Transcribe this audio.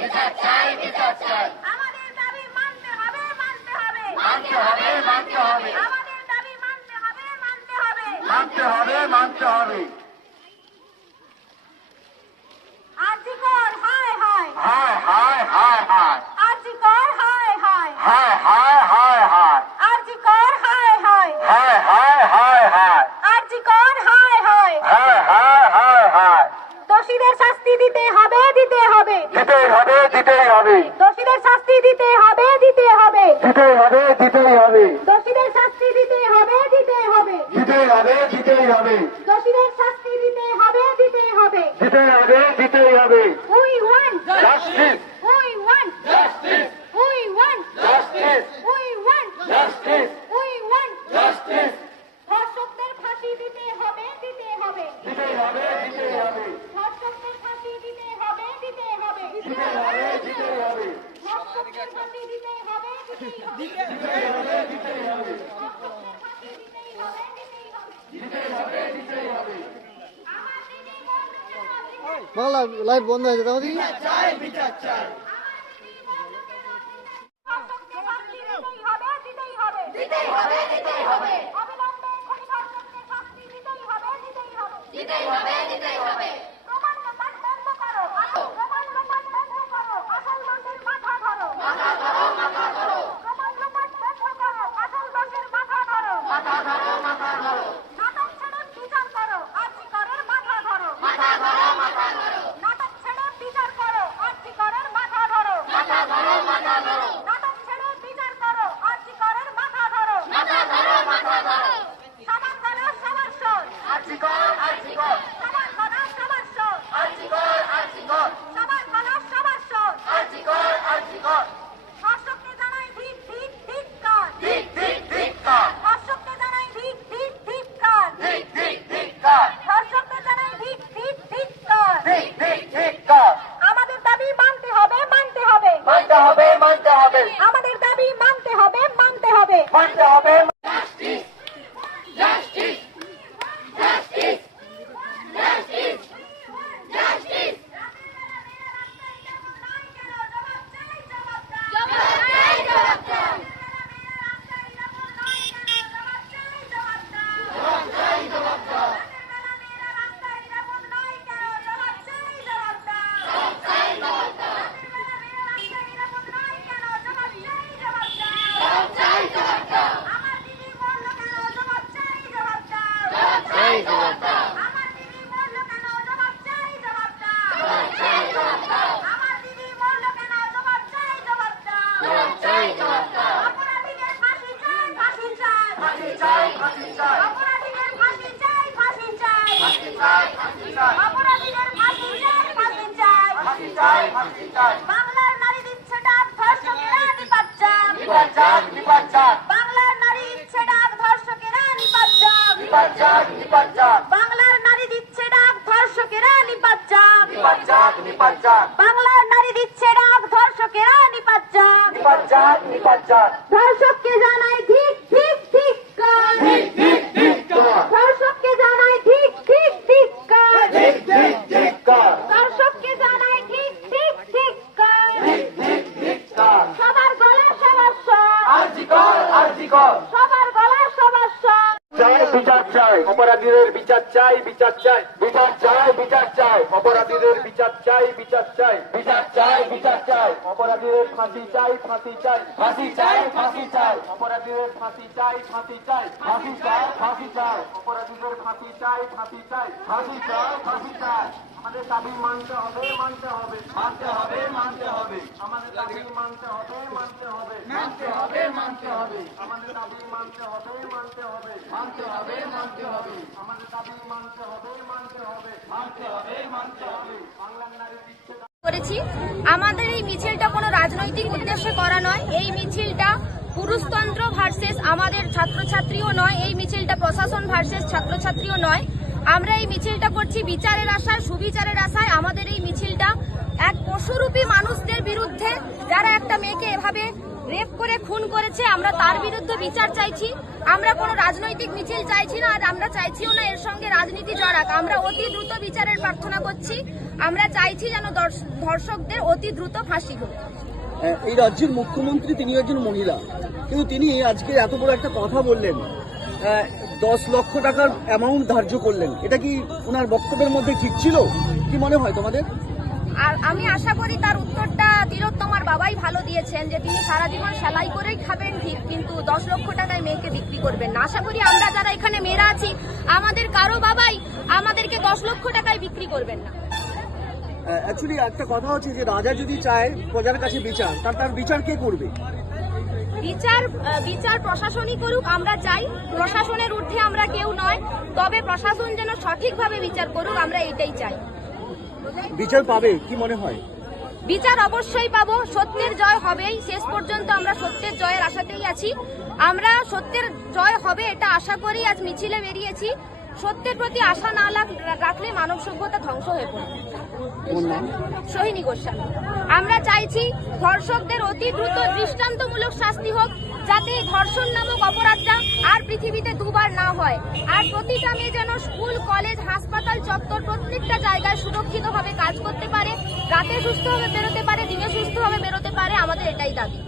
বিচার চাই, বিচার চাই। আমাদের দাবি মানতে হবে, মানতে হবে, মানতে হবে, মানতে হবে, আমাদের দাবি মানতে হবে, মানতে হবে। মানতে হবে, মানতে হবে। আরজি কর হায় হায়, হায় হায় হায় হায়, আরজি কর হায় হায়, হায় হায় হায় হায়, আরজি কর হায় হায়, হায় হায় হায় হায়, আরজি কর হায় হায়। হায় হায় হায় হায়। দোষীদের শাস্তি দিতে হবে, দিতে হবে, দিতেই হবে, দিতেই হবে, দোষীদের শাস্তি দিতে হবে, দিতে হবে, দিতেই হবে, দিতেই হবে, দোষীদের শাস্তি দিতে হবে, দিতে হবে, দিতেই হবে, দিতেই হবে, দোষীদের শাস্তি দিতে হবে, দিতে হবে। দিতেই হবে, দিতেই হবে। We want justice, we want justice, we want justice, we want justice, we want justice. ধর্ষকদের ফাঁসি দিতে হবে, দিতে হবে, দিতেই হবে, দিতেই হবে, ধর্ষকদের ফাঁসি দিতে হবে, দিতে হবে, দিতেই হবে, দিতেই হবে, ধর্ষকদের ফাঁসি দিতে হবে, দিতেই হবে, দিতেই হবে, দিতেই হবে, ধর্ষকদের ফাঁসি দিতেই হবে, দিতেই হবে। দিতেই হবে, দিতেই হবে। আমার দিদি বলতে হবে, বাংলা লাইভ বন্ধ হয়েছে তাও দেখি চাই, বিচার চাই। ধর্ষকদের ফাঁসি দিতেই হবে, দিতেই হবে, দিতেই হবে, দিতেই হবে, অবিলম্বে খুনি ধর্ষকদের শাস্তি দিতেই হবে, দিতেই হবে, দিতেই হবে, দিতেই হবে। প্রমাণ লোপাট বন্ধ করো, প্রমাণ লোপাট বন্ধ করো, আসল দোষের মাথা ধরো, মাথা ধরো, মাথা ধরো, প্রমাণ লোপাট বন্ধ করো, আসল দোষের মাথা ধরো, মাথা ধরো, মাথা ধরো, নাটক ছেড়ে বিচার করো, আরজি করের মাথা ধরো, মাথা ধরো, মাথা ধরো, নাটক ছেড়ে বিচার করো, আরজি করের মাথা ধরো, মাথা ধরো, মাথা ধরো, নাটক ছেড়ে বিচার করো, আরজি করের মাথা ধরো, মাথা ধরো, মাথা ধরো। সমান করো সবার সর, আরজি কর, আরজি কর, সমান করো সবার সর, আরজি কর, আরজি কর, সমান করো সবার সর। আরজি কর, আরজি কর। ধর্ষককে জানাই ধিক ধিক ধিক্কার, ঠিক, ঠিক, ঠিক কার, ধর্ষককে জানাই ধিক ধিক ধিক্কার, ঠিক, ঠিক, ঠিক কার, ধর্ষককে জানাই ধিক ধিক ধিক্কার। ঠিক, ঠিক, ঠিক কার। আমাদের দাবি মানতে হবে, মানতে হবে, মানতে হবে, মানতে হবে, আমাদের দাবি মানতে হবে, মানতে হবে। মানতে হবে। Justice, justice, justice, justice, justice. অপরাধীদের ফাঁসি চাই, ফাঁসি চাই, ফাঁসি চাই, ফাঁসি চাই, অপরাধীদের ফাঁসি চাই, ফাঁসি চাই, ফাঁসি চাই, ফাঁসি চাই, অপরাধীদের ফাঁসি চাই, ফাঁসি চাই। ফাঁসি চাই, ফাঁসি চাই। বাংলার নারী দিচ্ছে ডাক, ধর্ষকেরা নিপাত যাক, নিপাত যাক, নিপাত যাক, বাংলার নারী দিচ্ছে ডাক, ধর্ষকেরা নিপাত যাক, নিপাত যাক, নিপাত যাক, বাংলার নারী দিচ্ছে ডাক, ধর্ষকেরা নিপাত যাক, নিপাত যাক, নিপাত যাক, বাংলার নারী দিচ্ছে ডাক, ধর্ষকেরা নিপাত যাক। নিপাত যাক, নিপাত যাক। ধর্ষককে জানাই ধিক ধিক ধিক্কার, ঠিক, ঠিক, ঠিক কার, ধর্ষককে জানাই ধিক ধিক ধিক্কার, ঠিক, ঠিক, ঠিক কার, দর্শককে জানাই ঠিক ঠিক ঠিক কার। ঠিক, ঠিক, ঠিক কার। সবার গলা সবার স্বর, আরজি কর, আরজি কর। সবার গলা সবার স্বর। চাই, বিচার চাই, অপরাধীদের বিচার চাই, বিচার চাই, বিচার চাই, বিচার চাই, অপরাধীদের বিচার চাই, বিচার চাই, বিচার চাই, বিচার চাই, অপরাধীদের ফাঁসি চাই, ফাঁসি চাই, ফাঁসি চাই, ফাঁসি চাই, অপরাধীদের ফাঁসি চাই, ফাঁসি চাই, ফাঁসি চাই, ফাঁসি চাই, অপরাধীদের ফাঁসি চাই, ফাঁসি চাই, ফাঁসি চাই, ফাঁসি চাই। আমাদের দাবি মানতে হবে, মানতে হবে, মানতে হবে, মানতে হবে, আমাদের দাবি মানতে হবে, মানতে হবে, মানতে হবে, মানতে হবে, আমাদের দাবি মানতে হবে, মানতে হবে, মানতে হবে, মানতে হবে, আমাদের দাবি মানতে হবে, মানতে হবে, মানতে হবে, মানতে হবে। বাংলার নারী দিচ্ছে করেছি। আমাদের এই মিছিলটা কোনো রাজনৈতিক উদ্দেশ্যে করা নয়। এই মিছিলটা পুরুষতন্ত্র ভার্সেস আমাদের ছাত্রছাত্রীও নয়, এই মিছিলটা প্রশাসন ভার্সেস ছাত্রছাত্রীও নয়। আমরা এই মিছিলটা করছি বিচারের আশায়, সুবিচারের আশায়। আমাদের এই মিছিলটা এক পশুরূপী মানুষদের বিরুদ্ধে, যারা একটা মেয়েকে এভাবে রেপ করে খুন করেছে, আমরা তার বিরুদ্ধে বিচার চাইছি। আমরা কোনো রাজনৈতিক মিছিল চাইছি না, আর আমরা চাইছিও না এর সঙ্গে রাজনীতি জড়াক। আমরা অতি দ্রুত বিচারের প্রার্থনা করছি। আমরা চাইছি যেন ধর্ষকদের অতি দ্রুত ফাঁসি হোক। এই রাজ্যের মুখ্যমন্ত্রী তিনি একজন মহিলা, কিন্তু তিনি আজকে এত বড় একটা কথা বললেন, 10 লক্ষ টাকার অ্যামাউন্ট ধার্য করলেন, এটা কি ওনার বক্তব্যের মধ্যে ঠিক ছিল? কি মনে হয় তোমাদের? আর আমি আশা করি তার উত্তরটা তিলোত্তমার বাবাই ভালো দিয়েছেন, যে তিনি সারা জীবন সেলাই করেই খাবেন ঠিক, কিন্তু 10 লক্ষ টাকায় মেয়েকে বিক্রি করবেন না। আশা করি আমরা যারা এখানে মেয়েরা আছি, আমাদের কারো বাবাই আমাদেরকে 10 লক্ষ টাকায় বিক্রি করবেন না। অ্যাকচুয়ালি একটা কথা হচ্ছে যে রাজা যদি চায় প্রজার কাছে বিচার, তার বিচার কে করবে? বিচার প্রশাসনই করুক। আমরা চাই, প্রশাসনের ঊর্ধ্বে আমরা কেউ নয়, তবে প্রশাসন যেন সঠিকভাবে বিচার করুক, আমরা এটাই চাই। বিচার পাবে কি মনে হয়? বিচার অবশ্যই পাবো, সত্যের জয় হবেই। শেষ পর্যন্ত আমরা সত্যের জয়ের আশাতেই আছি। আমরা সত্যের জয় হবে এটা আশা করি আজ মিছিলে বেরিয়েছি। সত্যের প্রতি আশা না রাখলে মানব সভ্যতা ধ্বংস হয়ে পড়বে। সোহিনী গোস্বামী। আমরা চাইছি ধর্ষকদের অতি দ্রুত দৃষ্টান্তমূলক শাস্তি হোক, যাতে ধর্ষণ নামক অপরাধটা আর পৃথিবীতে দুবার না হয়। আর প্রতিটা মেয়ে যেন স্কুল, কলেজ, হাসপাতাল, চত্বর প্রত্যেকটা জায়গায় সুরক্ষিতভাবে কাজ করতে পারে, রাতে সুস্থভাবে বেরোতে পারে, দিনে সুস্থভাবে বেরোতে পারে। আমাদের এটাই দাবি।